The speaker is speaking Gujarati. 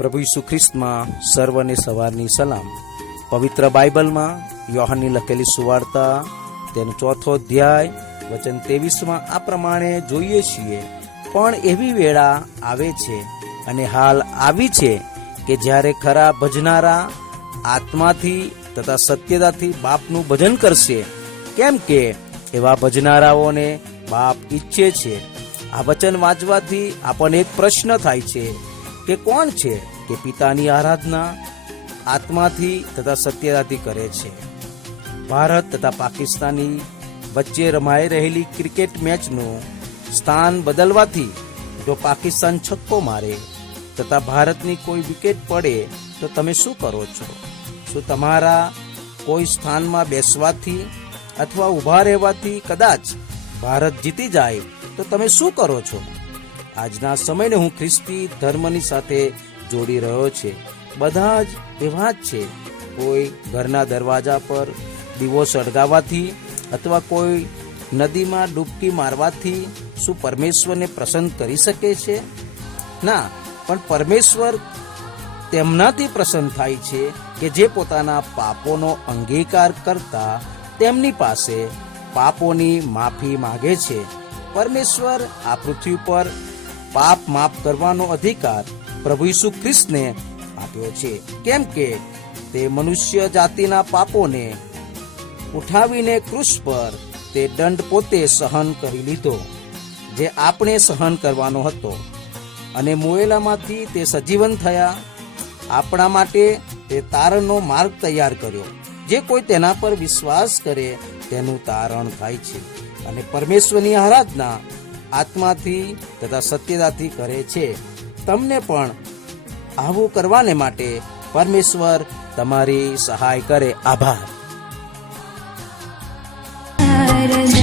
પ્રભુ ઈસુ ખ્રિસ્તમાં સર્વને સવારની સલામ. પવિત્ર બાઇબલમાં યોહનની લખેલી સુવાર્તા, તેનો ચોથો અધ્યાય, વચન ત્રેવીસમાં આ પ્રમાણે જોઈએ છીએ. પણ એવી વેળા આવે છે અને હાલ આવી છે કે જ્યારે ખરા ભજનારા આત્માથી તથા સત્યતાથી બાપનું ભજન કરશે, કેમ કે એવા ભજનારાઓને બાપ ઈચ્છે છે. આ વચન વાંચવાથી આપણને એક પ્રશ્ન થાય છે કે કોણ છે? કે પિતાની આરાધના આત્માથી તથા સત્યતાથી કરે છે. ભારત તથા પાકિસ્તાની વચ્ચે રમાઈ રહેલી ક્રિકેટ મેચનું સ્થાન બદલવાથી જો પાકિસ્તાન છક્કો મારે તથા ભારતની કોઈ વિકેટ પડે તો તમે શું કરો છો? શું તમારા કોઈ સ્થાનમાં બેસવાથી અથવા ઊભા રહેવાથી કદાચ ભારત જીતી જાય તો તમે શું કરો છો? આજના સમયને હું ખ્રિસ્તી ધર્મની સાથે જોડી રહ્યો છે. બધા જ એવા જ છે. કોઈ ઘરના દરવાજા પર દીવો સળગાવવાથી અથવા કોઈ નદીમાં ડૂબકી મારવાથી શું પરમેશ્વરને પ્રસન્ન કરી શકે છે? ના, પણ પરમેશ્વર તેમનાથી પ્રસન્ન થાય છે કે જે પોતાના પાપોનો અંગીકાર કરતા તેમની પાસે પાપોની માફી માગે છે. પરમેશ્વર આ પૃથ્વી પર પાપ માફ કરવાનો અધિકાર પ્રભુ ઈસુ ખ્રિસ્તને આપ્યો છે. કેમ કે તે મનુષ્ય જાતિના પાપોને ઉઠાવીને ક્રુસ પર તે દંડ પોતે સહન કરી લીધો, જે આપણે સહન કરવાનો હતો. અને મોયેલામાંથી તે સજીવન થયા. આપણા માટે તે તારણનો માર્ગ તૈયાર કર્યો. જે કોઈ તેના પર વિશ્વાસ કરે તેનું તારણ થાય છે. અને પરમેશ્વરની આરાધના આત્માથી તથા સત્યતાથી કરે છે. તમને પણ આવું કરવાને માટે પરમેશ્વર તમારી સહાય કરે. આભાર.